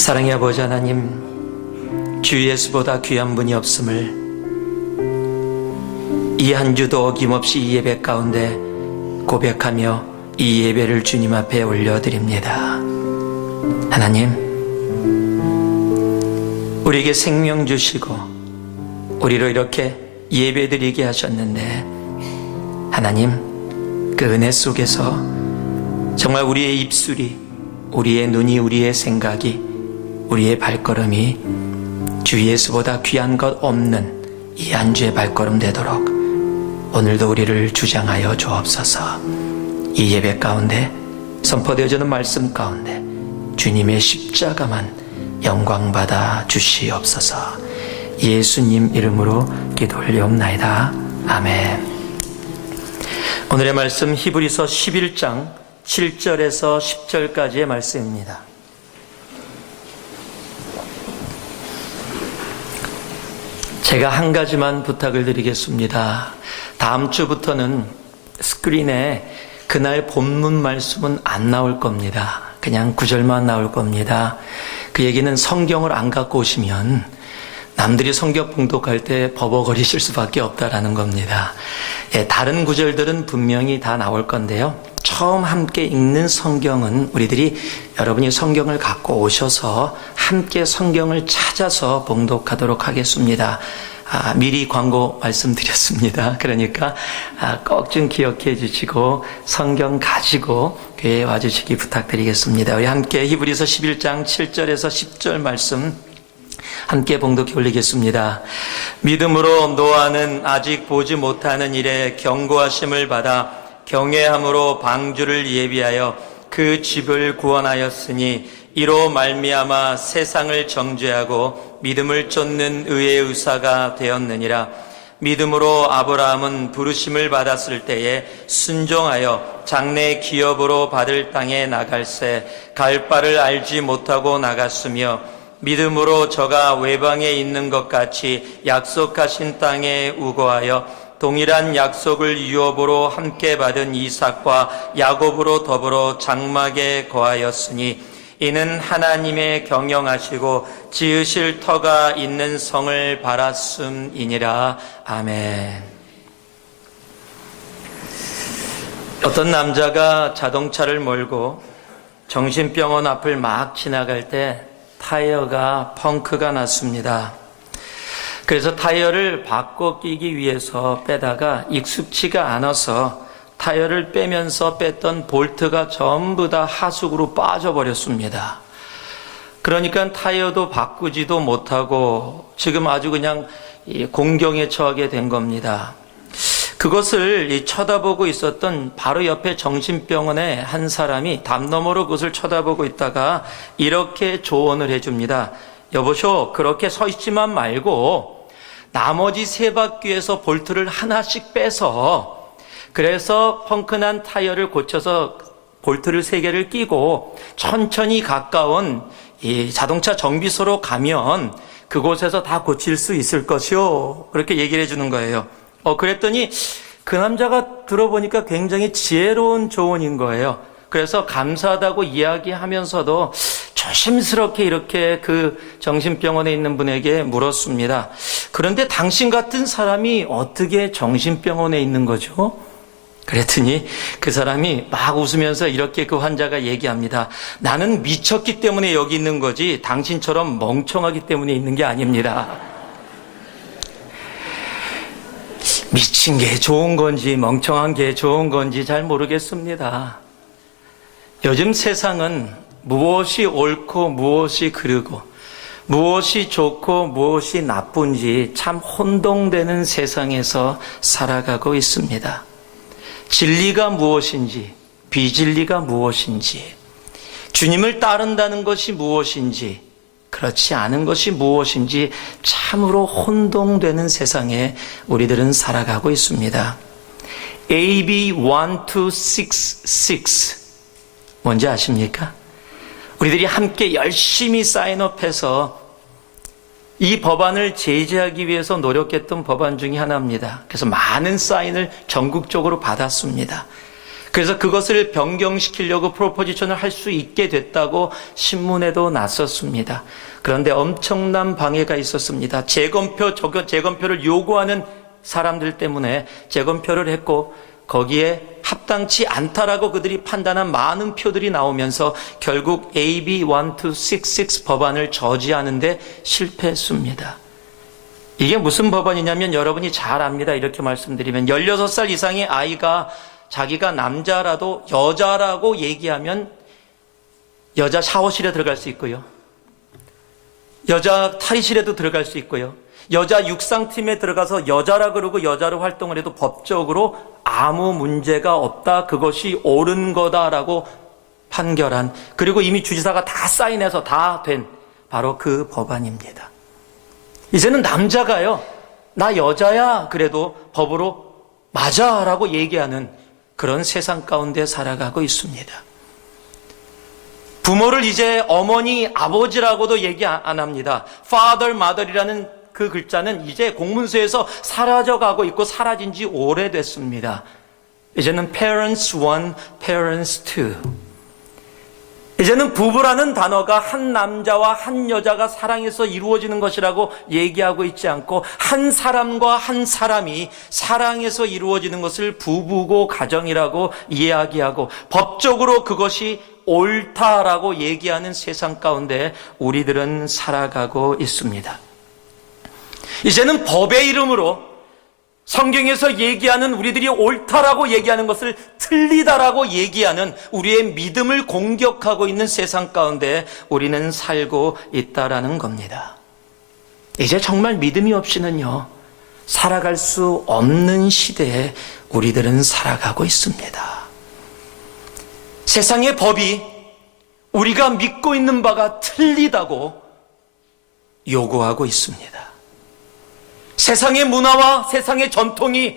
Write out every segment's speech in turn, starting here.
사랑의 아버지 하나님, 주 예수보다 귀한 분이 없음을 이 한 주도 어김없이 이 예배 가운데 고백하며 이 예배를 주님 앞에 올려드립니다. 하나님, 우리에게 생명 주시고 우리로 이렇게 예배드리게 하셨는데, 하나님, 그 은혜 속에서 정말 우리의 입술이, 우리의 눈이, 우리의 생각이, 우리의 발걸음이 주 예수보다 귀한 것 없는 이 한 주의 발걸음 되도록 오늘도 우리를 주장하여 주옵소서. 이 예배 가운데 선포되어지는 말씀 가운데 주님의 십자가만 영광받아 주시옵소서. 예수님 이름으로 기도 올리옵나이다. 아멘. 오늘의 말씀 히브리서 11장 7절에서 10절까지의 말씀입니다. 제가 한 가지만 부탁을 드리겠습니다. 다음 주부터는 스크린에 그날 본문 말씀은 안 나올 겁니다. 그냥 구절만 나올 겁니다. 그 얘기는 성경을 안 갖고 오시면 남들이 성경 봉독할 때 버벅거리실 수밖에 없다라는 겁니다. 다른 구절들은 분명히 다 나올 건데요. 처음 함께 읽는 성경은 우리들이 여러분이 성경을 갖고 오셔서 함께 성경을 찾아서 봉독하도록 하겠습니다. 미리 광고 말씀드렸습니다. 그러니까 꼭 좀 기억해 주시고 성경 가지고 교회에 와주시기 부탁드리겠습니다. 우리 함께 히브리서 11장 7절에서 10절 말씀 함께 봉독해 올리겠습니다. 믿음으로 노아는 아직 보지 못하는 일에 경고하심을 받아 경외함으로 방주를 예비하여 그 집을 구원하였으니 이로 말미암아 세상을 정죄하고 믿음을 쫓는 의의 의사가 되었느니라. 믿음으로 아브라함은 부르심을 받았을 때에 순종하여 장래 기업으로 받을 땅에 나갈새 갈 바를 알지 못하고 나갔으며 믿음으로 저가 외방에 있는 것 같이 약속하신 땅에 우거하여 동일한 약속을 유업으로 함께 받은 이삭과 야곱으로 더불어 장막에 거하였으니 이는 하나님의 경영하시고 지으실 터가 있는 성을 바랐음이니라. 아멘. 어떤 남자가 자동차를 몰고 정신병원 앞을 막 지나갈 때 타이어가 펑크가 났습니다. 그래서 타이어를 바꿔 끼기 위해서 빼다가 익숙치가 않아서 타이어를 빼면서 뺐던 볼트가 전부 다 하수구로 빠져버렸습니다. 그러니까 타이어도 바꾸지도 못하고 지금 아주 그냥 공경에 처하게 된 겁니다. 그것을 쳐다보고 있었던 바로 옆에 정신병원의 한 사람이 담 너머로 그것을 쳐다보고 있다가 이렇게 조언을 해줍니다. 여보쇼, 그렇게 서 있지만 말고 나머지 세 바퀴에서 볼트를 하나씩 빼서, 그래서 펑크난 타이어를 고쳐서 볼트를 3개를 끼고 천천히 가까운 이 자동차 정비소로 가면 그곳에서 다 고칠 수 있을 것이요. 그렇게 얘기를 해주는 거예요. 그랬더니 그 남자가 들어보니까 굉장히 지혜로운 조언인 거예요. 그래서 감사하다고 이야기하면서도 조심스럽게 이렇게 그 정신병원에 있는 분에게 물었습니다. 그런데 당신 같은 사람이 어떻게 정신병원에 있는 거죠? 그랬더니 그 사람이 막 웃으면서 이렇게 그 환자가 얘기합니다. 나는 미쳤기 때문에 여기 있는 거지 당신처럼 멍청하기 때문에 있는 게 아닙니다. 미친 게 좋은 건지 멍청한 게 좋은 건지 잘 모르겠습니다. 요즘 세상은 무엇이 옳고 무엇이 그르고 무엇이 좋고 무엇이 나쁜지 참 혼동되는 세상에서 살아가고 있습니다. 진리가 무엇인지, 비진리가 무엇인지, 주님을 따른다는 것이 무엇인지, 그렇지 않은 것이 무엇인지 참으로 혼동되는 세상에 우리들은 살아가고 있습니다. AB 1266 뭔지 아십니까? 우리들이 함께 열심히 사인업해서 이 법안을 제재하기 위해서 노력했던 법안 중에 하나입니다. 그래서 많은 사인을 전국적으로 받았습니다. 그래서 그것을 변경시키려고 프로포지션을 할 수 있게 됐다고 신문에도 났었습니다. 그런데 엄청난 방해가 있었습니다. 재검표를 요구하는 사람들 때문에 재검표를 했고 거기에 합당치 않다라고 그들이 판단한 많은 표들이 나오면서 결국 AB 1266 법안을 저지하는데 실패했습니다. 이게 무슨 법안이냐면 여러분이 잘 압니다. 이렇게 말씀드리면 16살 이상의 아이가 자기가 남자라도 여자라고 얘기하면 여자 샤워실에 들어갈 수 있고요. 여자 탈의실에도 들어갈 수 있고요. 여자 육상팀에 들어가서 여자라 그러고 여자로 활동을 해도 법적으로 아무 문제가 없다. 그것이 옳은 거다라고 판결한, 그리고 이미 주지사가 다 사인해서 다 된 바로 그 법안입니다. 이제는 남자가요, 나 여자야 그래도 법으로 맞아라고 얘기하는 그런 세상 가운데 살아가고 있습니다. 부모를 이제 어머니, 아버지라고도 얘기 안 합니다. father, mother이라는 그 글자는 이제 공문서에서 사라져가고 있고 사라진 지 오래됐습니다. 이제는 parents 1, parents 2. 이제는 부부라는 단어가 한 남자와 한 여자가 사랑해서 이루어지는 것이라고 얘기하고 있지 않고 한 사람과 한 사람이 사랑해서 이루어지는 것을 부부고 가정이라고 이야기하고 법적으로 그것이 옳다라고 얘기하는 세상 가운데 우리들은 살아가고 있습니다. 이제는 법의 이름으로 성경에서 얘기하는 우리들이 옳다라고 얘기하는 것을 틀리다라고 얘기하는 우리의 믿음을 공격하고 있는 세상 가운데 우리는 살고 있다라는 겁니다. 이제 정말 믿음이 없이는요, 살아갈 수 없는 시대에 우리들은 살아가고 있습니다. 세상의 법이 우리가 믿고 있는 바가 틀리다고 요구하고 있습니다. 세상의 문화와 세상의 전통이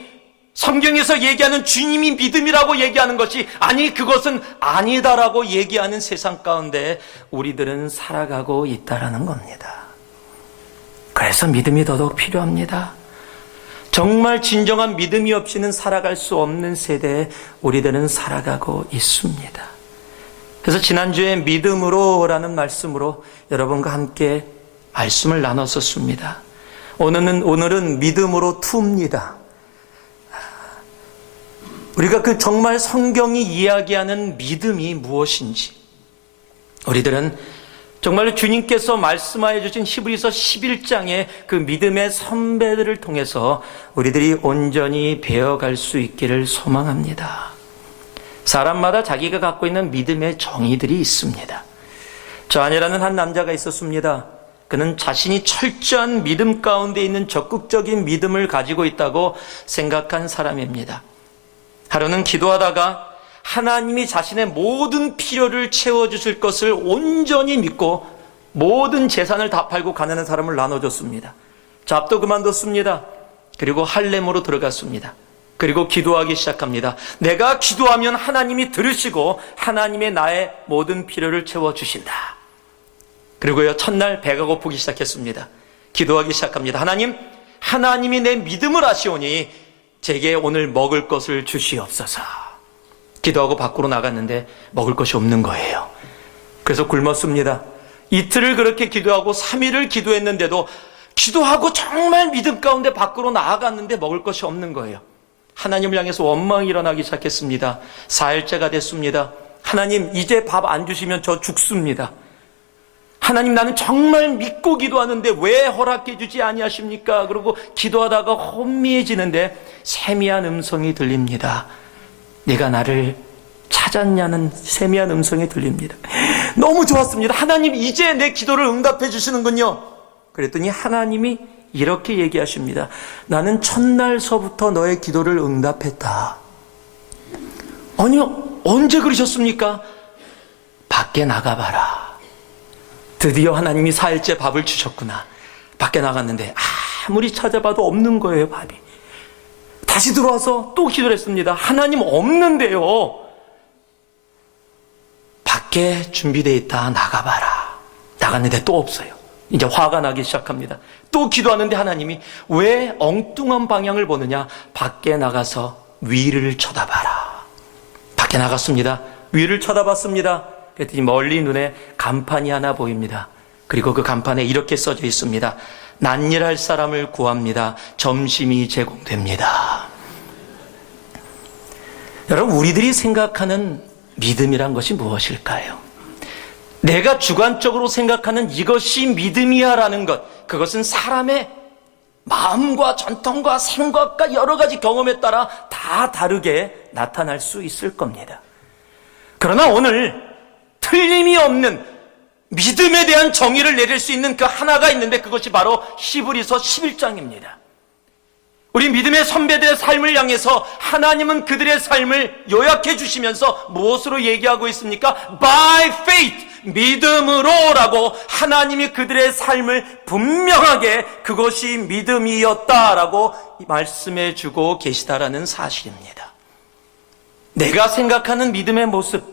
성경에서 얘기하는 주님이 믿음이라고 얘기하는 것이 아니 그것은 아니다라고 얘기하는 세상 가운데 우리들은 살아가고 있다라는 겁니다. 그래서 믿음이 더더욱 필요합니다. 정말 진정한 믿음이 없이는 살아갈 수 없는 세대에 우리들은 살아가고 있습니다. 그래서 지난주에 믿음으로라는 말씀으로 여러분과 함께 말씀을 나눴었습니다. 오늘은 믿음으로 2입니다. 우리가 그 정말 성경이 이야기하는 믿음이 무엇인지, 우리들은 정말 주님께서 말씀하여 주신 히브리서 11장의 그 믿음의 선배들을 통해서 우리들이 온전히 배워갈 수 있기를 소망합니다. 사람마다 자기가 갖고 있는 믿음의 정의들이 있습니다. 저 아내라는 한 남자가 있었습니다. 그는 자신이 철저한 믿음 가운데 있는 적극적인 믿음을 가지고 있다고 생각한 사람입니다. 하루는 기도하다가 하나님이 자신의 모든 필요를 채워주실 것을 온전히 믿고 모든 재산을 다 팔고 가난한 사람을 나눠줬습니다. 잡도 그만뒀습니다. 그리고 할렘으로 들어갔습니다. 그리고 기도하기 시작합니다. 내가 기도하면 하나님이 들으시고 하나님의 나의 모든 필요를 채워주신다. 그리고요, 첫날 배가 고프기 시작했습니다. 기도하기 시작합니다. 하나님이 내 믿음을 아시오니 제게 오늘 먹을 것을 주시옵소서. 기도하고 밖으로 나갔는데 먹을 것이 없는 거예요. 그래서 굶었습니다. 이틀을 그렇게 기도하고 3일을 기도했는데도 기도하고 정말 믿음 가운데 밖으로 나아갔는데 먹을 것이 없는 거예요. 하나님을 향해서 원망이 일어나기 시작했습니다. 4일째가 됐습니다. 하나님, 이제 밥 안 주시면 저 죽습니다. 하나님, 나는 정말 믿고 기도하는데 왜 허락해 주지 아니하십니까? 그리고 기도하다가 혼미해지는데 세미한 음성이 들립니다. 네가 나를 찾았냐는 세미한 음성이 들립니다. 너무 좋았습니다. 하나님, 이제 내 기도를 응답해 주시는군요. 그랬더니 하나님이 이렇게 얘기하십니다. 나는 첫날서부터 너의 기도를 응답했다. 아니요, 언제 그러셨습니까? 밖에 나가봐라. 드디어 하나님이 4일째 밥을 주셨구나. 밖에 나갔는데 아무리 찾아봐도 없는 거예요, 밥이. 다시 들어와서 또 기도를 했습니다. 하나님, 없는데요. 밖에 준비되어 있다. 나가봐라. 나갔는데 또 없어요. 이제 화가 나기 시작합니다. 또 기도하는데 하나님이 왜 엉뚱한 방향을 보느냐? 밖에 나가서 위를 쳐다봐라. 밖에 나갔습니다. 위를 쳐다봤습니다. 그랬더니 멀리 눈에 간판이 하나 보입니다. 그리고 그 간판에 이렇게 써져 있습니다. 낫일할 사람을 구합니다. 점심이 제공됩니다. 여러분, 우리들이 생각하는 믿음이란 것이 무엇일까요? 내가 주관적으로 생각하는 이것이 믿음이야 라는 것, 그것은 사람의 마음과 전통과 생각과 여러 가지 경험에 따라 다 다르게 나타날 수 있을 겁니다. 그러나 오늘 틀림이 없는 믿음에 대한 정의를 내릴 수 있는 그 하나가 있는데, 그것이 바로 히브리서 11장입니다. 우리 믿음의 선배들의 삶을 향해서 하나님은 그들의 삶을 요약해 주시면서 무엇으로 얘기하고 있습니까? By faith, 믿음으로 라고 하나님이 그들의 삶을 분명하게 그것이 믿음이었다라고 말씀해 주고 계시다라는 사실입니다. 내가 생각하는 믿음의 모습,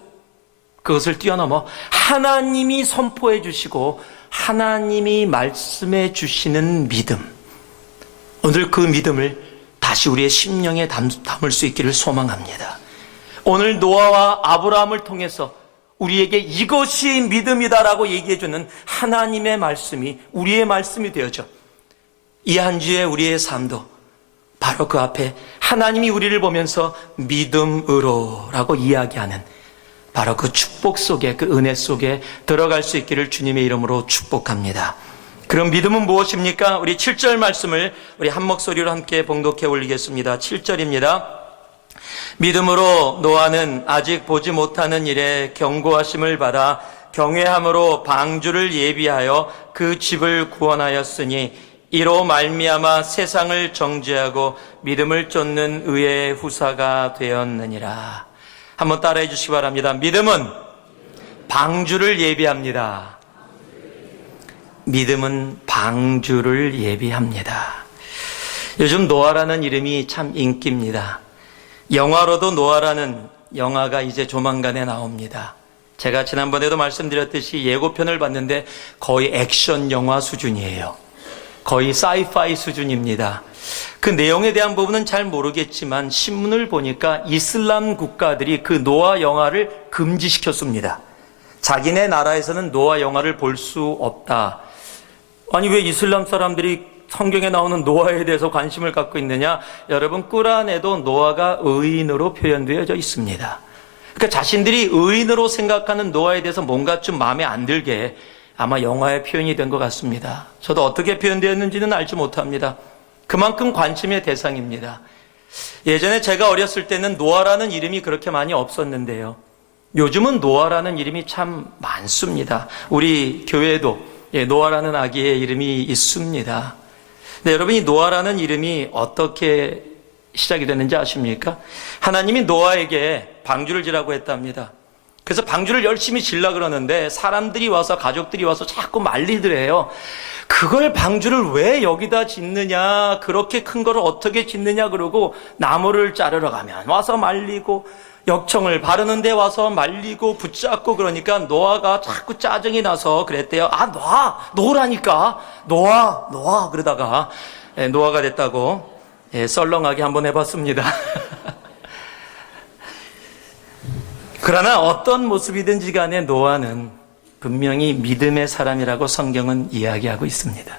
그것을 뛰어넘어 하나님이 선포해 주시고 하나님이 말씀해 주시는 믿음, 오늘 그 믿음을 다시 우리의 심령에 담을 수 있기를 소망합니다. 오늘 노아와 아브라함을 통해서 우리에게 이것이 믿음이다라고 얘기해주는 하나님의 말씀이 우리의 말씀이 되어져 이 한 주의 우리의 삶도 바로 그 앞에 하나님이 우리를 보면서 믿음으로 라고 이야기하는 바로 그 축복 속에, 그 은혜 속에 들어갈 수 있기를 주님의 이름으로 축복합니다. 그럼 믿음은 무엇입니까? 우리 7절 말씀을 우리 한 목소리로 함께 봉독해 올리겠습니다. 7절입니다. 믿음으로 노아는 아직 보지 못하는 일에 경고하심을 받아 경외함으로 방주를 예비하여 그 집을 구원하였으니 이로 말미암아 세상을 정죄하고 믿음을 쫓는 의의 후사가 되었느니라. 한번 따라해 주시기 바랍니다. 믿음은 방주를 예비합니다. 믿음은 방주를 예비합니다. 요즘 노아라는 이름이 참 인기입니다. 영화로도 노아라는 영화가 이제 조만간에 나옵니다. 제가 지난번에도 말씀드렸듯이 예고편을 봤는데 거의 액션 영화 수준이에요. 거의 사이파이 수준입니다. 그 내용에 대한 부분은 잘 모르겠지만 신문을 보니까 이슬람 국가들이 그 노아 영화를 금지시켰습니다. 자기네 나라에서는 노아 영화를 볼 수 없다. 아니, 왜 이슬람 사람들이 성경에 나오는 노아에 대해서 관심을 갖고 있느냐? 여러분, 꾸란에도 노아가 의인으로 표현되어져 있습니다. 그러니까 자신들이 의인으로 생각하는 노아에 대해서 뭔가 좀 마음에 안 들게 아마 영화에 표현이 된 것 같습니다. 저도 어떻게 표현되었는지는 알지 못합니다. 그만큼 관심의 대상입니다. 예전에 제가 어렸을 때는 노아라는 이름이 그렇게 많이 없었는데요. 요즘은 노아라는 이름이 참 많습니다. 우리 교회에도 노아라는 아기의 이름이 있습니다. 근데 여러분, 이 노아라는 이름이 어떻게 시작이 됐는지 아십니까? 하나님이 노아에게 방주를 지라고 했답니다. 그래서 방주를 열심히 지으려고 그러는데 사람들이 와서, 가족들이 와서 자꾸 말리더래요. 그걸 방주를 왜 여기다 짓느냐, 그렇게 큰 거를 어떻게 짓느냐, 그러고 나무를 자르러 가면 와서 말리고, 역청을 바르는데 와서 말리고 붙잡고, 그러니까 노아가 자꾸 짜증이 나서 그랬대요. 아, 노라니까. 노아. 그러다가 노아가 됐다고 썰렁하게 한번 해봤습니다. 그러나 어떤 모습이든지 간에 노아는 분명히 믿음의 사람이라고 성경은 이야기하고 있습니다.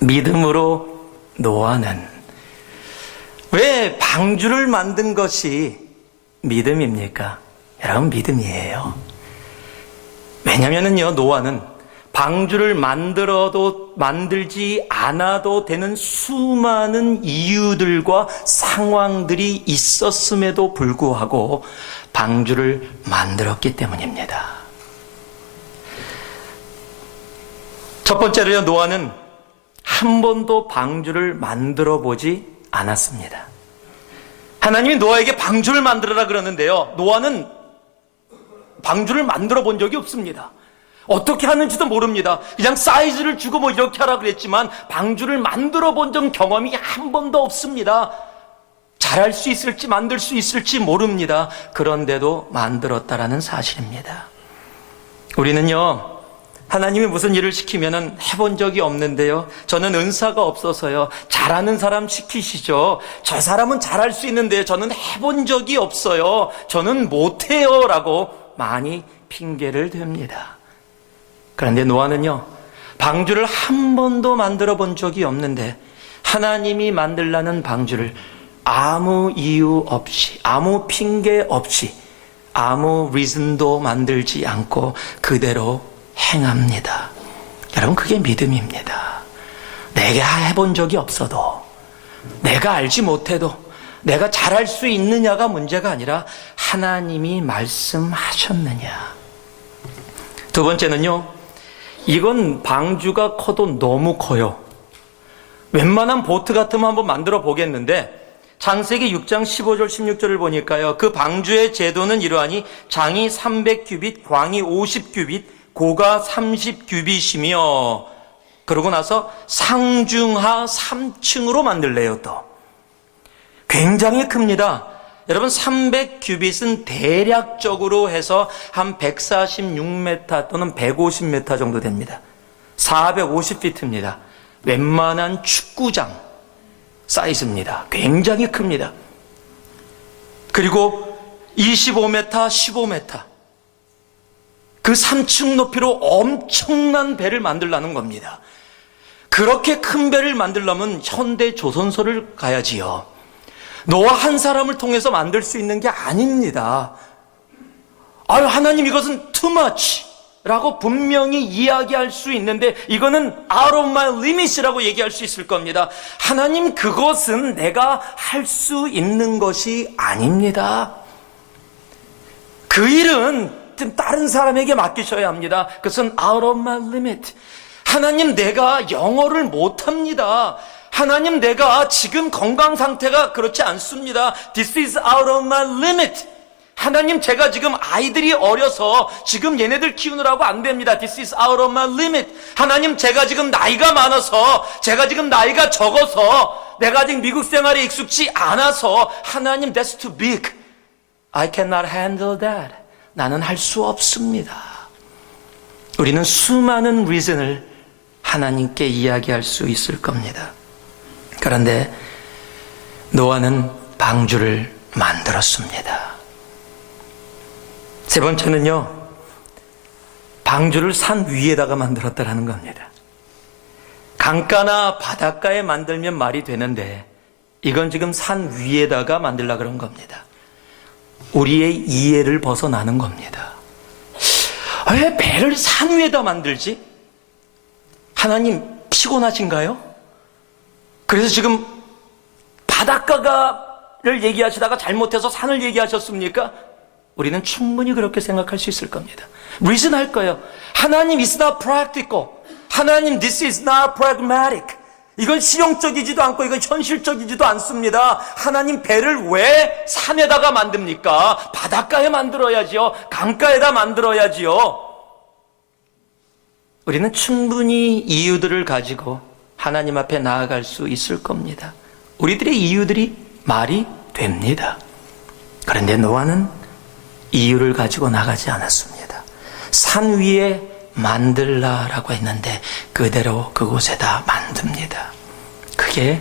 믿음으로 노아는, 왜 방주를 만든 것이 믿음입니까? 여러분, 믿음이에요. 왜냐면은요, 노아는 방주를 만들지 않아도 되는 수많은 이유들과 상황들이 있었음에도 불구하고 방주를 만들었기 때문입니다. 첫 번째로요, 노아는 한 번도 방주를 만들어 보지 않았습니다. 하나님이 노아에게 방주를 만들어라 그러는데요, 노아는 방주를 만들어 본 적이 없습니다. 어떻게 하는지도 모릅니다. 그냥 사이즈를 주고 뭐 이렇게 하라 그랬지만 방주를 만들어 본 경험이 한 번도 없습니다. 잘할 수 있을지 만들 수 있을지 모릅니다. 그런데도 만들었다라는 사실입니다. 우리는요, 하나님이 무슨 일을 시키면은 해본 적이 없는데요. 저는 은사가 없어서요. 잘하는 사람 시키시죠. 저 사람은 잘할 수 있는데 저는 해본 적이 없어요. 저는 못해요. 라고 많이 핑계를 댑니다. 그런데 노아는요, 방주를 한 번도 만들어 본 적이 없는데 하나님이 만들라는 방주를 아무 이유 없이, 아무 핑계 없이, 아무 리즌도 만들지 않고 그대로 행합니다. 여러분, 그게 믿음입니다. 내가 해본 적이 없어도, 내가 알지 못해도, 내가 잘할 수 있느냐가 문제가 아니라 하나님이 말씀하셨느냐. 두 번째는요, 이건 방주가 커도 너무 커요. 웬만한 보트 같으면 한번 만들어 보겠는데, 창세기 6장 15절 16절을 보니까요, 그 방주의 제도는 이러하니 장이 300규빗, 광이 50규빗, 고가 30규빗이며, 그러고 나서 상중하 3층으로 만들래요. 또 굉장히 큽니다. 여러분, 300규빗은 대략적으로 해서 한 146m 또는 150m 정도 됩니다. 450피트입니다. 웬만한 축구장 사이즈입니다. 굉장히 큽니다. 그리고 25m, 15m, 그 3층 높이로 엄청난 배를 만들라는 겁니다. 그렇게 큰 배를 만들려면 현대 조선소를 가야지요. 노아 한 사람을 통해서 만들 수 있는 게 아닙니다. 아유, 하나님, 이것은 too much 라고 분명히 이야기할 수 있는데, 이거는 out of my limit이라고 얘기할 수 있을 겁니다. 하나님, 그것은 내가 할 수 있는 것이 아닙니다. 그 일은 좀 다른 사람에게 맡기셔야 합니다. 그것은 out of my limit. 하나님, 내가 영어를 못합니다. 하나님, 내가 지금 건강 상태가 그렇지 않습니다. This is out of my limit. 하나님, 제가 지금 아이들이 어려서 지금 얘네들 키우느라고 안 됩니다. This is out of my limit. 하나님, 제가 지금 나이가 많아서, 제가 지금 나이가 적어서, 내가 아직 미국 생활에 익숙치 않아서, 하나님, that's too big. I cannot handle that. 나는 할 수 없습니다. 우리는 수많은 reason을 하나님께 이야기할 수 있을 겁니다. 그런데 노아는 방주를 만들었습니다. 세 번째는요, 방주를 산 위에다가 만들었다라는 겁니다. 강가나 바닷가에 만들면 말이 되는데, 이건 지금 산 위에다가 만들려고 그런 겁니다. 우리의 이해를 벗어나는 겁니다. 왜 배를 산 위에다 만들지? 하나님, 피곤하신가요? 그래서 지금 바닷가를 얘기하시다가 잘못해서 산을 얘기하셨습니까? 우리는 충분히 그렇게 생각할 수 있을 겁니다. reason 할 거예요. 하나님, it's not practical. 하나님, this is not pragmatic. 이건 실용적이지도 않고 이건 현실적이지도 않습니다. 하나님, 배를 왜 산에다가 만듭니까? 바닷가에 만들어야지요. 강가에다 만들어야지요. 우리는 충분히 이유들을 가지고 하나님 앞에 나아갈 수 있을 겁니다. 우리들의 이유들이 말이 됩니다. 그런데 노아는 이유를 가지고 나가지 않았습니다. 산 위에 만들라라고 했는데 그대로 그곳에다 만듭니다. 그게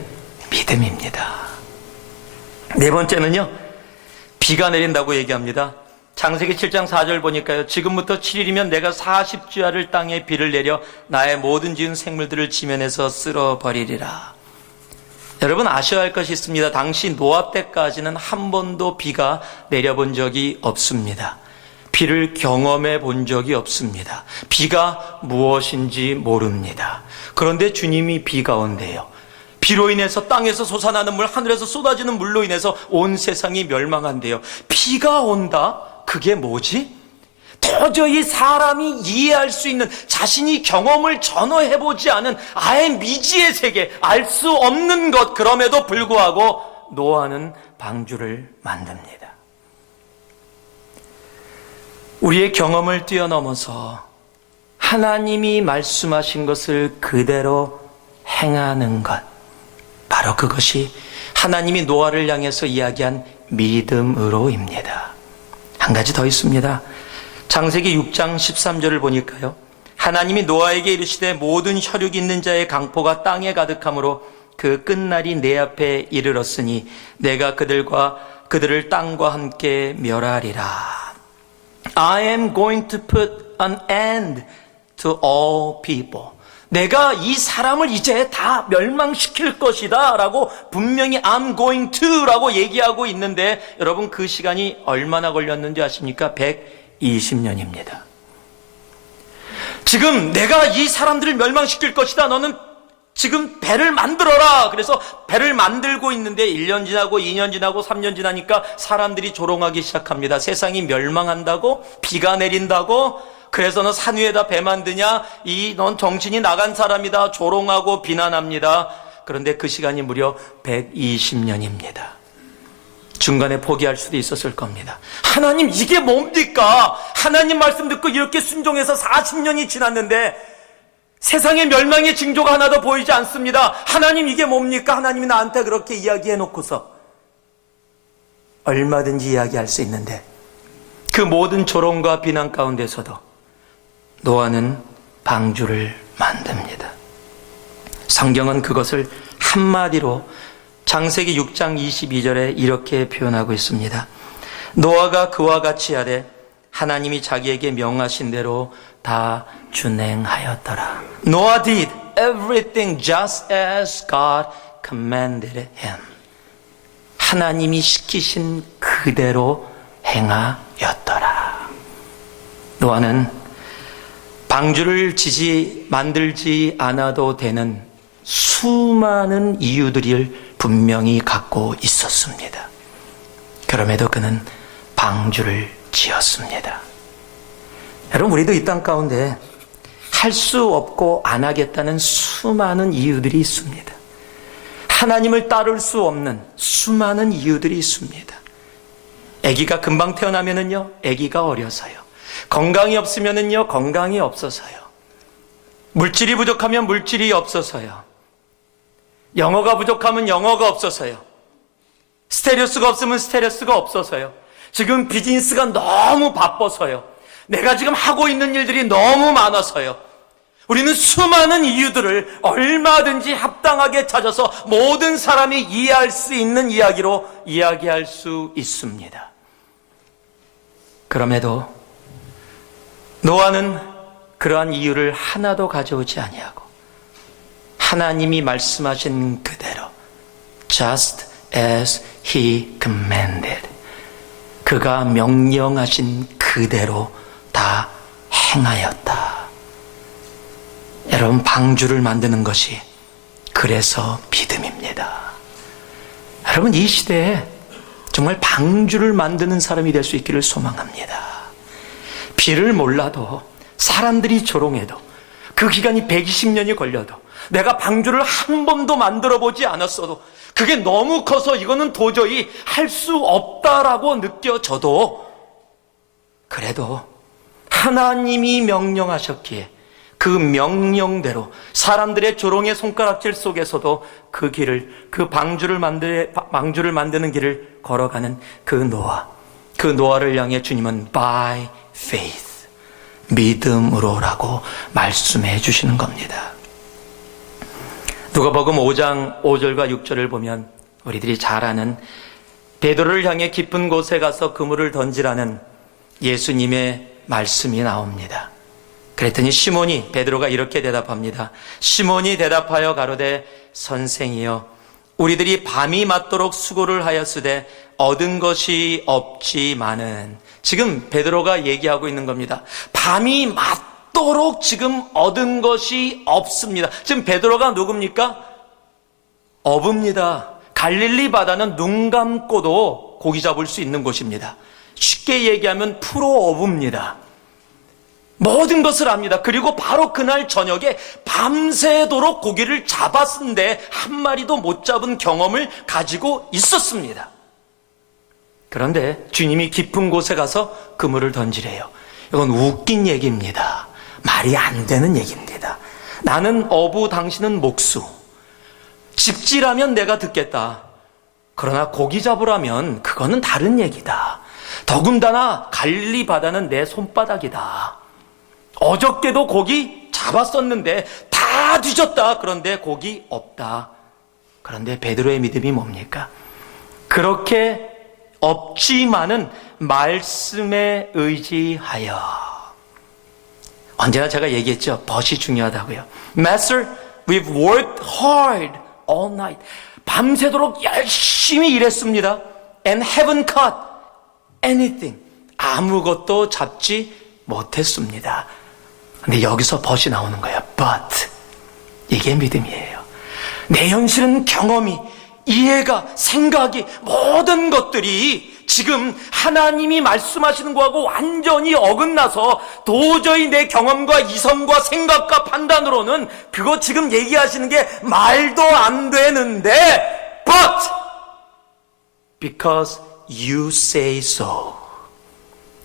믿음입니다. 네 번째는요, 비가 내린다고 얘기합니다. 창세기 7장 4절 보니까요, 지금부터 7일이면 내가 40주야를 땅에 비를 내려 나의 모든 지은 생물들을 지면에서 쓸어버리리라. 여러분, 아셔야 할 것이 있습니다. 당시 노아 때까지는 한 번도 비가 내려본 적이 없습니다. 비를 경험해 본 적이 없습니다. 비가 무엇인지 모릅니다. 그런데 주님이 비 가운데요, 비로 인해서 땅에서 솟아나는 물, 하늘에서 쏟아지는 물로 인해서 온 세상이 멸망한대요. 비가 온다? 그게 뭐지? 도저히 사람이 이해할 수 있는, 자신이 경험을 전혀 해보지 않은 아예 미지의 세계, 알 수 없는 것. 그럼에도 불구하고 노아는 방주를 만듭니다. 우리의 경험을 뛰어넘어서 하나님이 말씀하신 것을 그대로 행하는 것, 바로 그것이 하나님이 노아를 향해서 이야기한 믿음으로입니다. 한 가지 더 있습니다. 창세기 6장 13절을 보니까요, 하나님이 노아에게 이르시되 모든 혈육 있는 자의 강포가 땅에 가득하므로 그 끝날이 내 앞에 이르렀으니 내가 그들을 땅과 함께 멸하리라. I am going to put an end to all people. 내가 이 사람을 이제 다 멸망시킬 것이다 라고 분명히 I'm going to 라고 얘기하고 있는데, 여러분 그 시간이 얼마나 걸렸는지 아십니까? 120년입니다. 지금 내가 이 사람들을 멸망시킬 것이다, 너는 지금 배를 만들어라. 그래서 배를 만들고 있는데 1년 지나고 2년 지나고 3년 지나니까 사람들이 조롱하기 시작합니다. 세상이 멸망한다고? 비가 내린다고? 그래서 너 산 위에다 배 만드냐? 넌 정신이 나간 사람이다. 조롱하고 비난합니다. 그런데 그 시간이 무려 120년입니다. 중간에 포기할 수도 있었을 겁니다. 하나님 이게 뭡니까? 하나님 말씀 듣고 이렇게 순종해서 40년이 지났는데 세상에 멸망의 징조가 하나도 보이지 않습니다. 하나님 이게 뭡니까? 하나님이 나한테 그렇게 이야기해 놓고서 얼마든지 이야기할 수 있는데, 그 모든 조롱과 비난 가운데서도 노아는 방주를 만듭니다. 성경은 그것을 한마디로 창세기 6장 22절에 이렇게 표현하고 있습니다. 노아가 그와 같이 하되 하나님이 자기에게 명하신 대로 다 준행하였더라. Noah did everything just as God commanded him. 하나님이 시키신 그대로 행하였더라. 노아는 방주를 만들지 않아도 되는 수많은 이유들을 분명히 갖고 있었습니다. 그럼에도 그는 방주를 지었습니다. 여러분, 우리도 이 땅 가운데 할 수 없고 안 하겠다는 수많은 이유들이 있습니다. 하나님을 따를 수 없는 수많은 이유들이 있습니다. 아기가 금방 태어나면은요, 아기가 어려서요. 건강이 없으면은요, 건강이 없어서요. 물질이 부족하면 물질이 없어서요. 영어가 부족하면 영어가 없어서요. 스테레오스가 없으면 스테레오스가 없어서요. 지금 비즈니스가 너무 바빠서요. 내가 지금 하고 있는 일들이 너무 많아서요. 우리는 수많은 이유들을 얼마든지 합당하게 찾아서 모든 사람이 이해할 수 있는 이야기로 이야기할 수 있습니다. 그럼에도 노아는 그러한 이유를 하나도 가져오지 아니하고 하나님이 말씀하신 그대로 just as he commanded, 그가 명령하신 그대로 다 행하였다. 여러분, 방주를 만드는 것이 그래서 믿음입니다. 여러분, 이 시대에 정말 방주를 만드는 사람이 될 수 있기를 소망합니다. 비를 몰라도, 사람들이 조롱해도, 그 기간이 120년이 걸려도, 내가 방주를 한 번도 만들어 보지 않았어도, 그게 너무 커서 이거는 도저히 할 수 없다라고 느껴져도, 그래도 하나님이 명령하셨기에 그 명령대로 사람들의 조롱의 손가락질 속에서도 그 길을, 그 방주를 만드는 길을 걸어가는 그 노아를 향해 주님은 by faith, 믿음으로라고 말씀해 주시는 겁니다. 누가복음 5장 5절과 6절을 보면 우리들이 잘 아는 베드로를 향해 깊은 곳에 가서 그물을 던지라는 예수님의 말씀이 나옵니다. 그랬더니 베드로가 이렇게 대답합니다. 시몬이 대답하여 가로되 선생이여, 우리들이 밤이 맞도록 수고를 하였으되 얻은 것이 없지만은, 지금 베드로가 얘기하고 있는 겁니다. 밤이 맞도록 지금 얻은 것이 없습니다. 지금 베드로가 누굽니까? 어부입니다. 갈릴리 바다는 눈 감고도 고기 잡을 수 있는 곳입니다. 쉽게 얘기하면 프로 어부입니다. 모든 것을 압니다. 그리고 바로 그날 저녁에 밤새도록 고기를 잡았는데 한 마리도 못 잡은 경험을 가지고 있었습니다. 그런데 주님이 깊은 곳에 가서 그물을 던지래요. 이건 웃긴 얘기입니다. 말이 안 되는 얘기입니다. 나는 어부, 당신은 목수. 집지라면 내가 듣겠다. 그러나 고기 잡으라면 그거는 다른 얘기다. 더군다나 갈릴리 바다는 내 손바닥이다. 어저께도 고기 잡았었는데 다 뒤졌다. 그런데 고기 없다. 그런데 베드로의 믿음이 뭡니까? 그렇게 없지만은 말씀에 의지하여. 언제나 제가 얘기했죠. 벗이 중요하다고요. Master, we've worked hard all night. 밤새도록 열심히 일했습니다. And haven't caught anything. 아무것도 잡지 못했습니다. 근데 여기서 벗이 나오는 거예요. But. 이게 믿음이에요. 내 현실은 경험이, 이해가, 생각이, 모든 것들이 지금 하나님이 말씀하시는 거하고 완전히 어긋나서 도저히 내 경험과 이성과 생각과 판단으로는 그거 지금 얘기하시는 게 말도 안 되는데, but because you say so.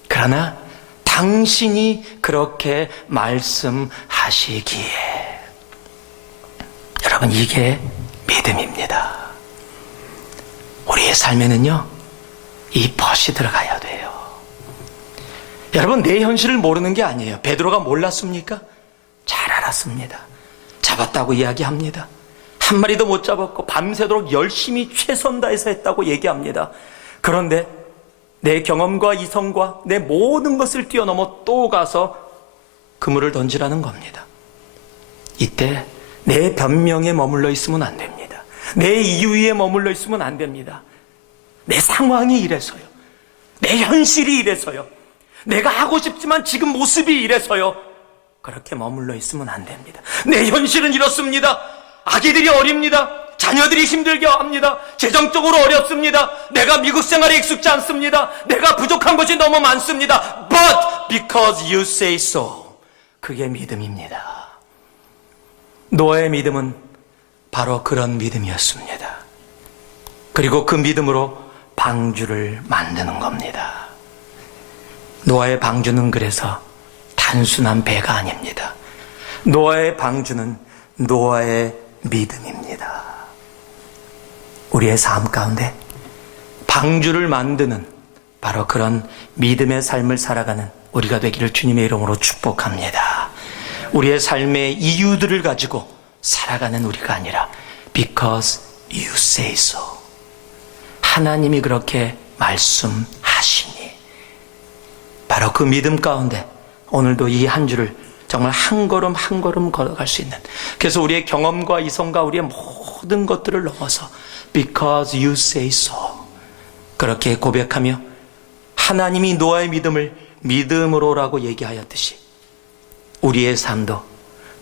그러나 당신이 그렇게 말씀하시기에. 여러분, 이게 믿음입니다. 우리의 삶에는요, 이 벗이 들어가야 돼요. 여러분, 내 현실을 모르는 게 아니에요. 베드로가 몰랐습니까? 잘 알았습니다. 잡았다고 이야기합니다. 한 마리도 못 잡았고 밤새도록 열심히 최선 다해서 했다고 얘기합니다. 그런데 내 경험과 이성과 내 모든 것을 뛰어넘어 또 가서 그물을 던지라는 겁니다. 이때 내 변명에 머물러 있으면 안 됩니다. 내 이유에 머물러 있으면 안 됩니다. 내 상황이 이래서요. 내 현실이 이래서요. 내가 하고 싶지만 지금 모습이 이래서요. 그렇게 머물러 있으면 안 됩니다. 내 현실은 이렇습니다. 아기들이 어립니다. 자녀들이 힘들게 합니다. 재정적으로 어렵습니다. 내가 미국 생활에 익숙지 않습니다. 내가 부족한 것이 너무 많습니다. But because you say so. 그게 믿음입니다. 노아의 믿음은 바로 그런 믿음이었습니다. 그리고 그 믿음으로 방주를 만드는 겁니다. 노아의 방주는 그래서 단순한 배가 아닙니다. 노아의 방주는 노아의 믿음입니다. 우리의 삶 가운데 방주를 만드는 바로 그런 믿음의 삶을 살아가는 우리가 되기를 주님의 이름으로 축복합니다. 우리의 삶의 이유들을 가지고 살아가는 우리가 아니라 because you say so. 하나님이 그렇게 말씀하시니. 바로 그 믿음 가운데 오늘도 이 한 주를 정말 한 걸음 한 걸음 걸어갈 수 있는, 그래서 우리의 경험과 이성과 우리의 모든 것들을 넘어서 because you say so 그렇게 고백하며 하나님이 노아의 믿음을 믿음으로라고 얘기하였듯이 우리의 삶도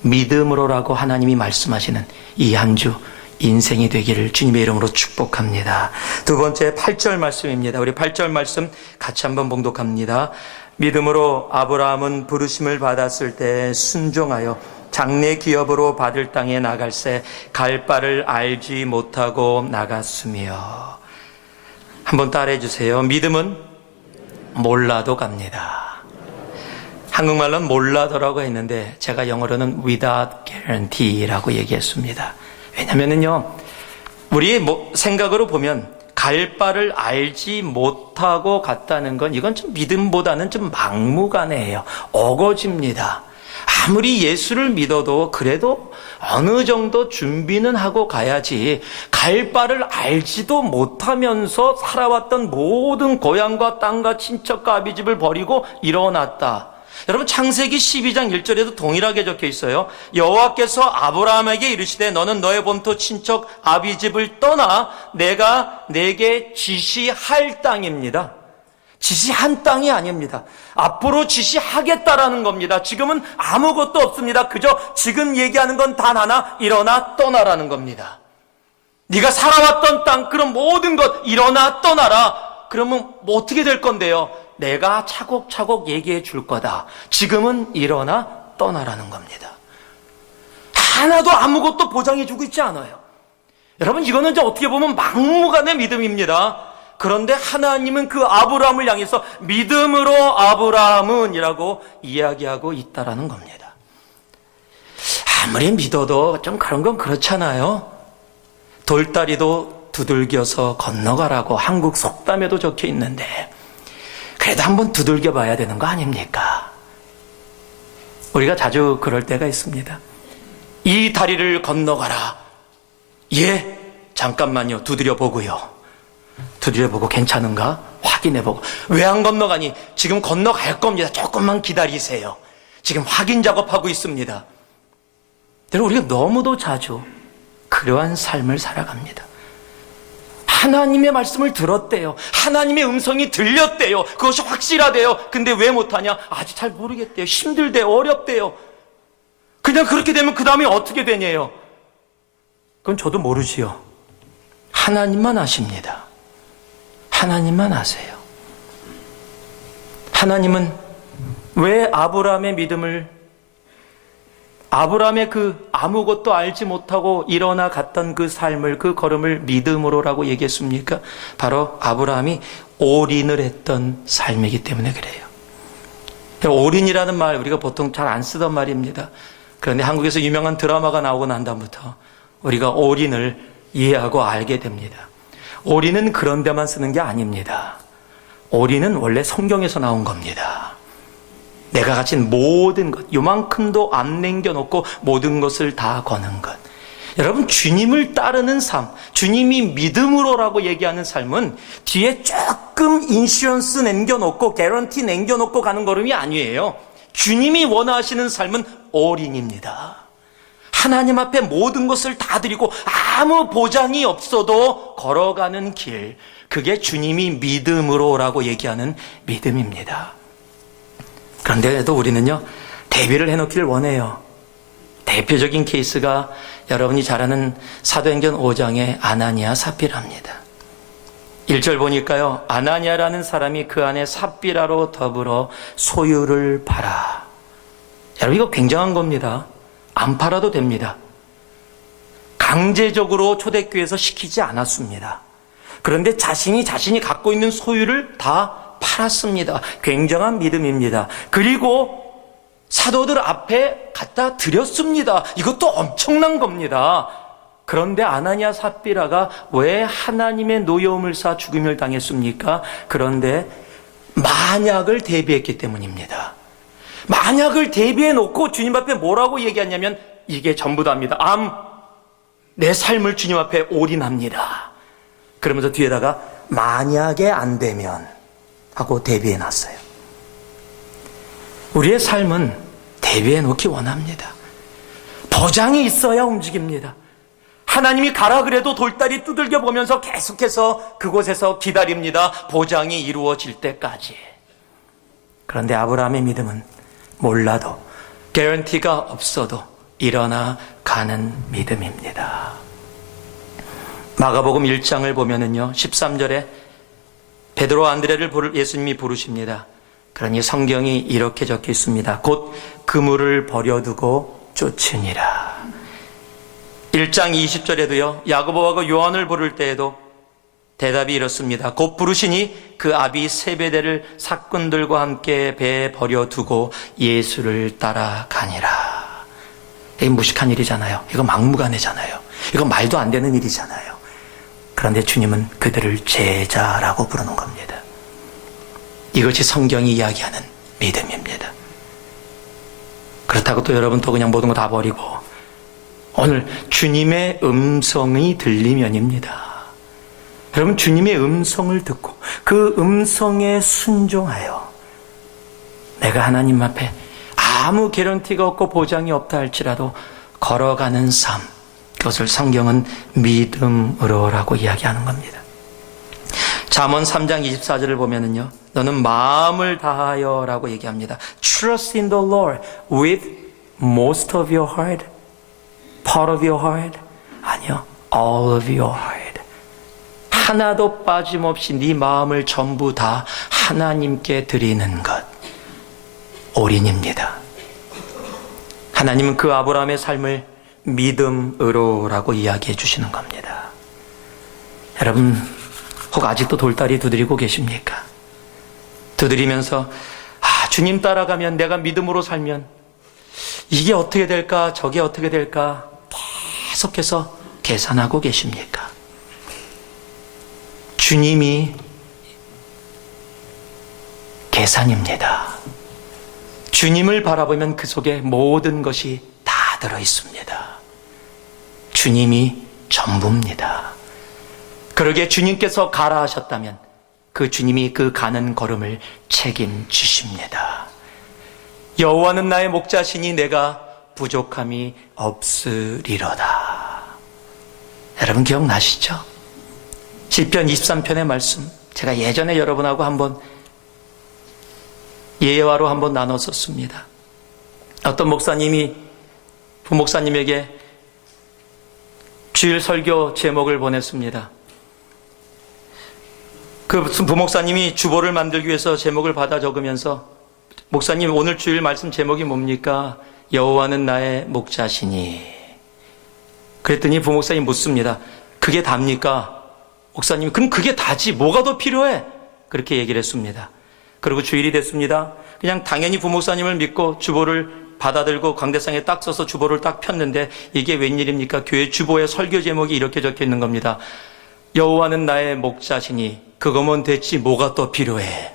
믿음으로라고 하나님이 말씀하시는 이 한 주 인생이 되기를 주님의 이름으로 축복합니다. 두 번째 8절 말씀입니다. 우리 8절 말씀 같이 한번 봉독합니다. 믿음으로 아브라함은 부르심을 받았을 때 순종하여 장래 기업으로 받을 땅에 나갈새 갈 바를 알지 못하고 나갔으며. 한번 따라해 주세요. 믿음은 몰라도 갑니다. 한국말로는 몰라도라고 했는데 제가 영어로는 without guarantee라고 얘기했습니다. 왜냐면은요, 우리의 생각으로 보면 갈 바를 알지 못하고 갔다는 건 이건 좀 믿음보다는 좀 막무가내예요. 어거지입니다. 아무리 예수를 믿어도 그래도 어느 정도 준비는 하고 가야지 갈 바를 알지도 못하면서 살아왔던 모든 고향과 땅과 친척과 아비집을 버리고 일어났다. 여러분, 창세기 12장 1절에도 동일하게 적혀 있어요. 여호와께서 아브라함에게 이르시되 너는 너의 본토 친척 아비집을 떠나 내가 내게 지시할 땅입니다. 지시한 땅이 아닙니다. 앞으로 지시하겠다라는 겁니다. 지금은 아무것도 없습니다. 그저 지금 얘기하는 건 단 하나, 일어나 떠나라는 겁니다. 네가 살아왔던 땅, 그런 모든 것 일어나 떠나라. 그러면 뭐 어떻게 될 건데요? 내가 차곡차곡 얘기해 줄 거다. 지금은 일어나 떠나라는 겁니다. 하나도 아무것도 보장해 주고 있지 않아요. 여러분, 이거는 이제 어떻게 보면 막무가내 믿음입니다. 그런데 하나님은 그 아브라함을 향해서 믿음으로 아브라함은 이라고 이야기하고 있다라는 겁니다. 아무리 믿어도 좀 그런 건 그렇잖아요. 돌다리도 두들겨서 건너가라고 한국 속담에도 적혀 있는데 그래도 한번 두들겨 봐야 되는 거 아닙니까? 우리가 자주 그럴 때가 있습니다. 이 다리를 건너가라. 예, 잠깐만요. 두드려 보고요. 두드려 보고 괜찮은가? 확인해 보고. 왜 안 건너가니? 지금 건너갈 겁니다. 조금만 기다리세요. 지금 확인 작업하고 있습니다. 여러분, 우리가 너무도 자주 그러한 삶을 살아갑니다. 하나님의 말씀을 들었대요. 하나님의 음성이 들렸대요. 그것이 확실하대요. 근데 왜 못하냐? 아직 잘 모르겠대요. 힘들대요. 어렵대요. 그냥 그렇게 되면 그 다음에 어떻게 되냐요? 그건 저도 모르지요. 하나님만 아십니다. 하나님만 아세요. 하나님은 왜 아브라함의 믿음을, 아브라함의 그 아무것도 알지 못하고 일어나 갔던 그 삶을, 그 걸음을 믿음으로라고 얘기했습니까? 바로 아브라함이 올인을 했던 삶이기 때문에 그래요. 올인이라는 말 우리가 보통 잘 안 쓰던 말입니다. 그런데 한국에서 유명한 드라마가 나오고 난 다음부터 우리가 올인을 이해하고 알게 됩니다. 올인은 그런 데만 쓰는 게 아닙니다. 올인은 원래 성경에서 나온 겁니다. 내가 가진 모든 것, 요만큼도 안 남겨놓고 모든 것을 다 거는 것. 여러분, 주님을 따르는 삶, 주님이 믿음으로라고 얘기하는 삶은 뒤에 조금 인슈런스 남겨놓고, 개런티 남겨놓고 가는 걸음이 아니에요. 주님이 원하시는 삶은 올인입니다. 하나님 앞에 모든 것을 다 드리고 아무 보장이 없어도 걸어가는 길, 그게 주님이 믿음으로라고 얘기하는 믿음입니다. 그런데도 우리는요, 대비를 해놓기를 원해요. 대표적인 케이스가 여러분이 잘 아는 사도행전 5장의 아나니아 삽비라입니다. 1절 보니까요, 아나니아라는 사람이 그 안에 삽비라로 더불어 소유를 팔아. 여러분, 이거 굉장한 겁니다. 안 팔아도 됩니다. 강제적으로 초대교회에서 시키지 않았습니다. 그런데 자신이 갖고 있는 소유를 다 팔았습니다. 굉장한 믿음입니다. 그리고 사도들 앞에 갖다 드렸습니다. 이것도 엄청난 겁니다. 그런데 아나니아 삽비라가 왜 하나님의 노여움을 사 죽임을 당했습니까? 그런데 만약을 대비했기 때문입니다. 만약을 대비해 놓고 주님 앞에 뭐라고 얘기하냐면 이게 전부 다입니다. 내 삶을 주님 앞에 올인합니다. 그러면서 뒤에다가 만약에 안 되면 하고 대비해 놨어요. 우리의 삶은 대비해 놓기 원합니다. 보장이 있어야 움직입니다. 하나님이 가라 그래도 돌다리 두들겨 보면서 계속해서 그곳에서 기다립니다. 보장이 이루어질 때까지. 그런데 아브라함의 믿음은 몰라도, 개런티가 없어도 일어나 가는 믿음입니다. 마가복음 1장을 보면은요, 13절에 베드로 안드레를 예수님이 부르십니다. 그러니 성경이 이렇게 적혀 있습니다. 곧 그물을 버려두고 쫓으니라. 1장 20절에도요, 야고보하고 요한을 부를 때에도 대답이 이렇습니다. 곧 부르시니 그 아비 세베대를 사꾼들과 함께 배에 버려두고 예수를 따라가니라. 이게 무식한 일이잖아요. 이거 막무가내잖아요. 이거 말도 안 되는 일이잖아요. 그런데 주님은 그들을 제자라고 부르는 겁니다. 이것이 성경이 이야기하는 믿음입니다. 그렇다고 또 여러분 또 그냥 모든 거 다 버리고 오늘 주님의 음성이 들리면입니다. 여러분, 주님의 음성을 듣고 그 음성에 순종하여 내가 하나님 앞에 아무 개런티가 없고 보장이 없다 할지라도 걸어가는 삶, 그것을 성경은 믿음으로라고 이야기하는 겁니다. 잠언 3장 24절을 보면은요, 너는 마음을 다하여 라고 얘기합니다. Trust in the Lord with most of your heart, part of your heart, 아니요, all of your heart. 하나도 빠짐없이 네 마음을 전부 다 하나님께 드리는 것, 올인입니다. 하나님은 그 아브라함의 삶을 믿음으로라고 이야기해 주시는 겁니다. 여러분, 혹 아직도 돌다리 두드리고 계십니까? 두드리면서 주님 따라가면, 내가 믿음으로 살면 이게 어떻게 될까, 저게 어떻게 될까 계속해서 계산하고 계십니까? 주님이 계산입니다. 주님을 바라보면 그 속에 모든 것이 다 들어 있습니다. 주님이 전부입니다. 그러기에 주님께서 가라 하셨다면 그 주님이 그 가는 걸음을 책임지십니다. 여호와는 나의 목자시니 내가 부족함이 없으리로다. 여러분 기억나시죠? 시편 23편의 말씀, 제가 예전에 여러분하고 한번 예화로 한번 나눴었습니다. 어떤 목사님이 부목사님에게 주일 설교 제목을 보냈습니다. 그 부목사님이 주보를 만들기 위해서 제목을 받아 적으면서, 목사님 오늘 주일 말씀 제목이 뭡니까? 여호와는 나의 목자시니. 그랬더니 부목사님이 묻습니다. 그게 답니까? 목사님이 그럼 그게 다지 뭐가 더 필요해? 그렇게 얘기를 했습니다. 그리고 주일이 됐습니다. 그냥 당연히 부목사님을 믿고 주보를 받아들고 강대상에 딱 써서 주보를 딱 폈는데 이게 웬일입니까? 교회 주보에 설교 제목이 이렇게 적혀 있는 겁니다. 여호와는 나의 목자시니 그거면 됐지 뭐가 또 필요해?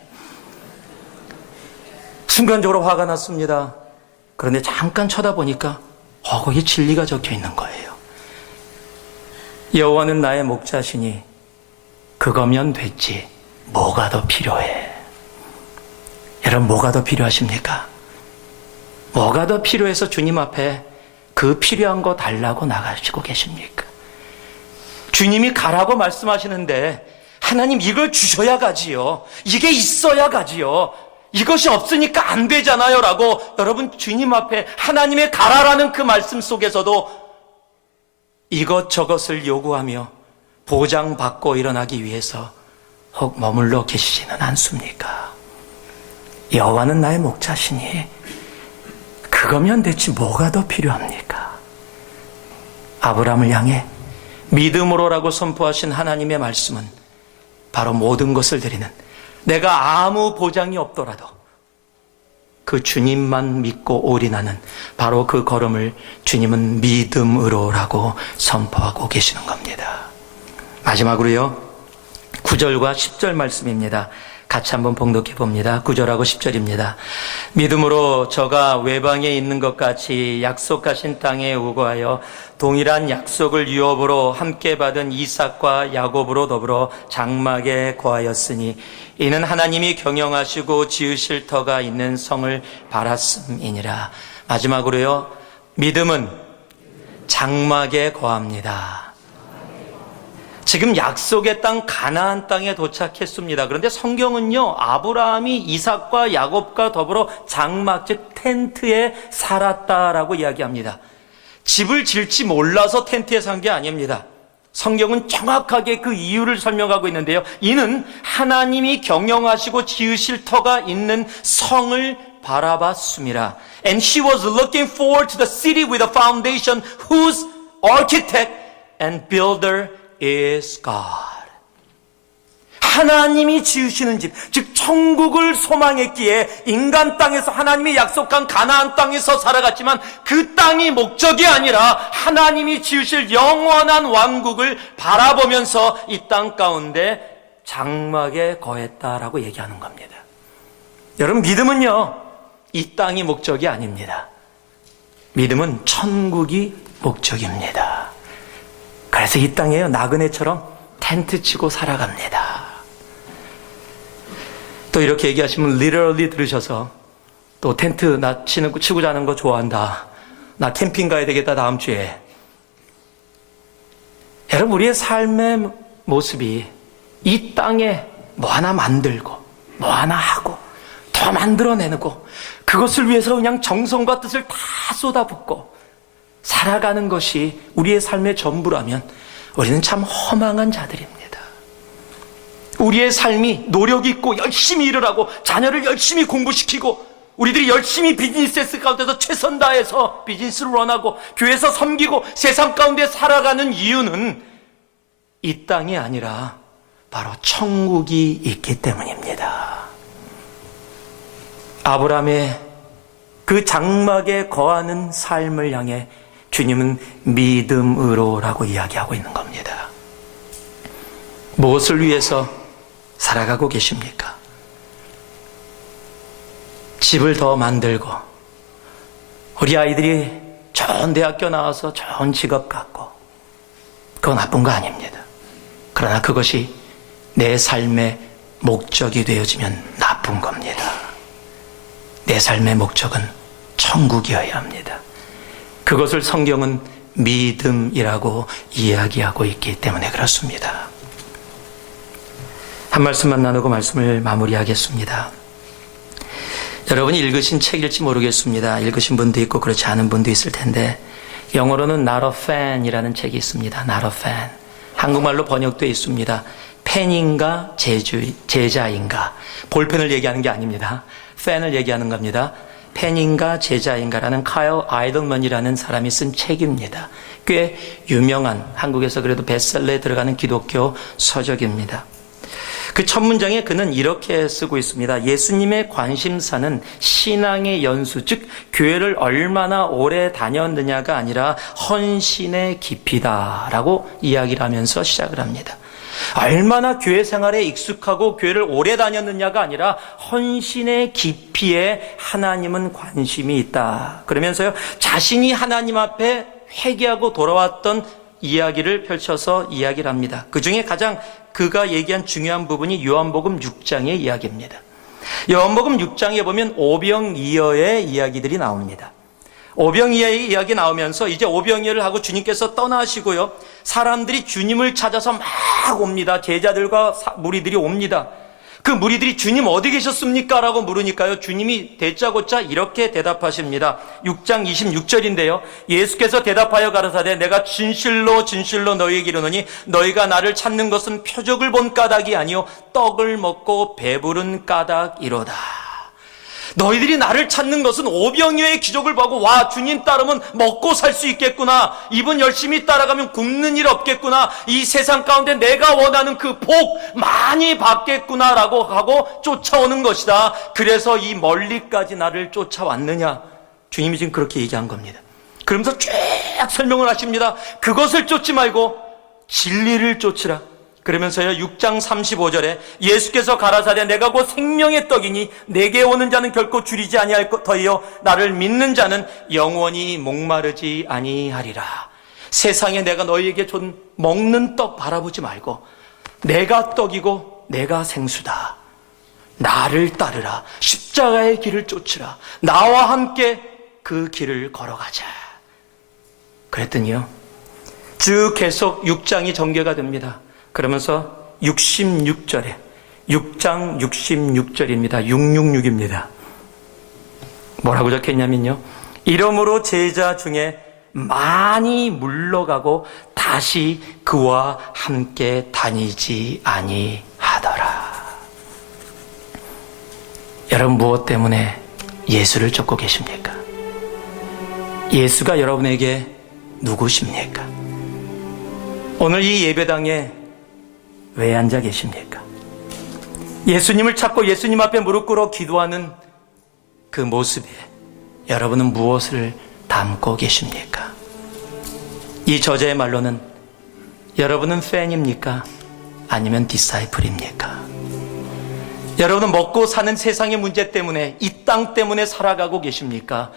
순간적으로 화가 났습니다. 그런데 잠깐 쳐다보니까 거기에 진리가 적혀 있는 거예요. 여호와는 나의 목자시니 그거면 됐지 뭐가 더 필요해? 여러분 뭐가 더 필요하십니까? 뭐가 더 필요해서 주님 앞에 그 필요한 거 달라고 나가시고 계십니까? 주님이 가라고 말씀하시는데 하나님 이걸 주셔야 가지요. 이게 있어야 가지요. 이것이 없으니까 안 되잖아요 라고 여러분 주님 앞에 하나님의 가라라는 그 말씀 속에서도 이것저것을 요구하며 보장받고 일어나기 위해서 혹 머물러 계시지는 않습니까? 여호와는 나의 목자시니 그거면 됐지 뭐가 더 필요합니까? 아브라함을 향해 믿음으로라고 선포하신 하나님의 말씀은 바로 모든 것을 드리는, 내가 아무 보장이 없더라도 그 주님만 믿고 올인하는 바로 그 걸음을 주님은 믿음으로라고 선포하고 계시는 겁니다. 마지막으로요, 9절과 10절 말씀입니다. 같이 한번 봉독해 봅니다. 9절하고 10절입니다. 믿음으로 저가 외방에 있는 것 같이 약속하신 땅에 우거하여 동일한 약속을 유업으로 함께 받은 이삭과 야곱으로 더불어 장막에 거하였으니 이는 하나님이 경영하시고 지으실 터가 있는 성을 바랐음이니라. 마지막으로요, 믿음은 장막에 거합니다. 지금 약속의 땅 가나안 땅에 도착했습니다. 그런데 성경은요, 아브라함이 이삭과 야곱과 더불어 장막, 즉 텐트에 살았다라고 이야기합니다. 집을 질지 몰라서 텐트에 산 게 아닙니다. 성경은 정확하게 그 이유를 설명하고 있는데요, 이는 하나님이 경영하시고 지으실 터가 있는 성을 바라봤습니다. And she was looking forward to the city with a foundation whose architect and builder is God. 하나님이 지으시는 집, 즉 천국을 소망했기에 인간 땅에서 하나님이 약속한 가나안 땅에서 살아갔지만 그 땅이 목적이 아니라 하나님이 지으실 영원한 왕국을 바라보면서 이 땅 가운데 장막에 거했다라고 얘기하는 겁니다. 여러분, 믿음은요, 이 땅이 목적이 아닙니다. 믿음은 천국이 목적입니다. 그래서 이 땅에요, 나그네처럼 텐트 치고 살아갑니다. 또 이렇게 얘기하시면 literally 들으셔서 또 텐트 나 치고 자는 거 좋아한다. 나 캠핑 가야 되겠다 다음 주에. 여러분, 우리의 삶의 모습이 이 땅에 뭐 하나 만들고 뭐 하나 하고 더 만들어내고 그것을 위해서 그냥 정성과 뜻을 다 쏟아붓고 살아가는 것이 우리의 삶의 전부라면 우리는 참 허망한 자들입니다. 우리의 삶이 노력 있고 열심히 일을 하고 자녀를 열심히 공부시키고 우리들이 열심히 비즈니스 가운데서 최선 다해서 비즈니스를 런하고 교회에서 섬기고 세상 가운데 살아가는 이유는 이 땅이 아니라 바로 천국이 있기 때문입니다. 아브라함의 그 장막에 거하는 삶을 향해 주님은 믿음으로라고 이야기하고 있는 겁니다. 무엇을 위해서 살아가고 계십니까? 집을 더 만들고 우리 아이들이 좋은 대학교 나와서 좋은 직업 갖고 그건 나쁜 거 아닙니다. 그러나 그것이 내 삶의 목적이 되어지면 나쁜 겁니다. 내 삶의 목적은 천국이어야 합니다. 그것을 성경은 믿음이라고 이야기하고 있기 때문에 그렇습니다. 한 말씀만 나누고 말씀을 마무리하겠습니다. 여러분이 읽으신 책일지 모르겠습니다. 읽으신 분도 있고 그렇지 않은 분도 있을 텐데 영어로는 Not a Fan이라는 책이 있습니다. Not a Fan. 한국말로 번역되어 있습니다. 팬인가 제자인가. 볼펜을 얘기하는 게 아닙니다. 팬을 얘기하는 겁니다. 팬인가 제자인가라는 카일 아이들먼이라는 사람이 쓴 책입니다. 꽤 유명한, 한국에서 그래도 베스트셀러에 들어가는 기독교 서적입니다. 그 첫 문장에 그는 이렇게 쓰고 있습니다. 예수님의 관심사는 신앙의 연수, 즉 교회를 얼마나 오래 다녔느냐가 아니라 헌신의 깊이다라고 이야기를 하면서 시작을 합니다. 얼마나 교회 생활에 익숙하고 교회를 오래 다녔느냐가 아니라 헌신의 깊이에 하나님은 관심이 있다. 그러면서요, 자신이 하나님 앞에 회개하고 돌아왔던 이야기를 펼쳐서 이야기를 합니다. 그 중에 가장 그가 얘기한 중요한 부분이 요한복음 6장의 이야기입니다. 요한복음 6장에 보면 오병이어의 이야기들이 나옵니다. 오병이어의 이야기 나오면서 이제 오병이어를 하고 주님께서 떠나시고요. 사람들이 주님을 찾아서 막 옵니다. 제자들과 무리들이 옵니다. 그 무리들이 주님 어디 계셨습니까? 라고 물으니까요. 주님이 대짜고짜 이렇게 대답하십니다. 6장 26절인데요. 예수께서 대답하여 가라사대 내가 진실로 진실로 너희에게 이르노니 너희가 나를 찾는 것은 표적을 본 까닭이 아니요 떡을 먹고 배부른 까닭이로다. 너희들이 나를 찾는 것은 오병이어의 기적을 보고 와 주님 따르면 먹고 살 수 있겠구나. 이분 열심히 따라가면 굶는 일 없겠구나. 이 세상 가운데 내가 원하는 그 복 많이 받겠구나라고 하고 쫓아오는 것이다. 그래서 이 멀리까지 나를 쫓아왔느냐. 주님이 지금 그렇게 얘기한 겁니다. 그러면서 쭉 설명을 하십니다. 그것을 쫓지 말고 진리를 쫓으라. 그러면서요 6장 35절에 예수께서 가라사대 내가 곧 생명의 떡이니 내게 오는 자는 결코 줄이지 아니할 터이요 나를 믿는 자는 영원히 목마르지 아니하리라. 세상에 내가 너희에게 준 먹는 떡 바라보지 말고 내가 떡이고 내가 생수다. 나를 따르라. 십자가의 길을 쫓으라. 나와 함께 그 길을 걸어가자. 그랬더니요 쭉 계속 6장이 전개가 됩니다. 그러면서 66절에 6장 66절입니다. 666입니다. 뭐라고 적혀있냐면요. 이러므로 제자 중에 많이 물러가고 다시 그와 함께 다니지 아니하더라. 여러분 무엇 때문에 예수를 쫓고 계십니까? 예수가 여러분에게 누구십니까? 오늘 이 예배당에 왜 앉아 계십니까? 예수님을 찾고 예수님 앞에 무릎 꿇어 기도하는 그 모습에 여러분은 무엇을 담고 계십니까? 이 저자의 말로는 여러분은 팬입니까? 아니면 디사이플입니까? 여러분은 먹고 사는 세상의 문제 때문에 이 땅 때문에 살아가고 계십니까?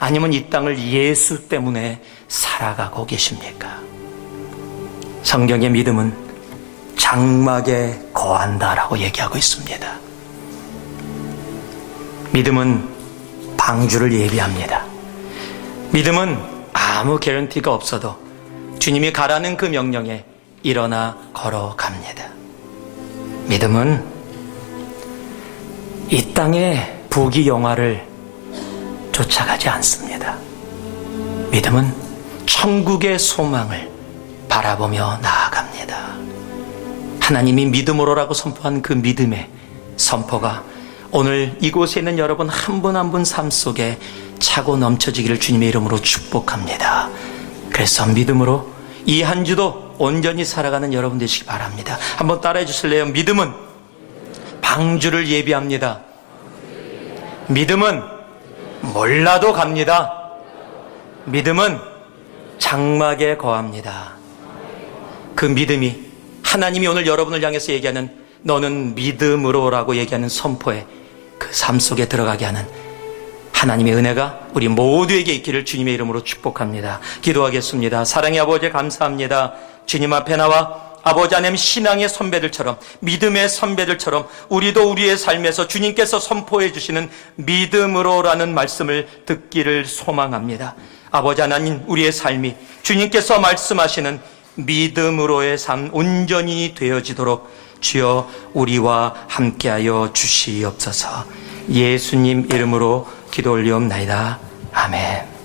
아니면 이 땅을 예수 때문에 살아가고 계십니까? 성경의 믿음은 장막에 거한다라고 얘기하고 있습니다. 믿음은 방주를 예비합니다. 믿음은 아무 개런티가 없어도 주님이 가라는 그 명령에 일어나 걸어갑니다. 믿음은 이 땅의 부귀영화를 쫓아가지 않습니다. 믿음은 천국의 소망을 바라보며 나아갑니다. 하나님이 믿음으로라고 선포한 그 믿음의 선포가 오늘 이곳에 있는 여러분 한 분 한 분 삶 속에 차고 넘쳐지기를 주님의 이름으로 축복합니다. 그래서 믿음으로 이 한 주도 온전히 살아가는 여러분 되시기 바랍니다. 한번 따라해 주실래요? 믿음은 방주를 예비합니다. 믿음은 몰라도 갑니다. 믿음은 장막에 거합니다. 그 믿음이 하나님이 오늘 여러분을 향해서 얘기하는 너는 믿음으로라고 얘기하는 선포에 그 삶 속에 들어가게 하는 하나님의 은혜가 우리 모두에게 있기를 주님의 이름으로 축복합니다. 기도하겠습니다. 사랑의 아버지 감사합니다. 주님 앞에 나와 아버지 하나님 신앙의 선배들처럼, 믿음의 선배들처럼 우리도 우리의 삶에서 주님께서 선포해 주시는 믿음으로라는 말씀을 듣기를 소망합니다. 아버지 하나님, 우리의 삶이 주님께서 말씀하시는 믿음으로의 삶 온전히 되어지도록 주여 우리와 함께하여 주시옵소서. 예수님 이름으로 기도 올리옵나이다. 아멘.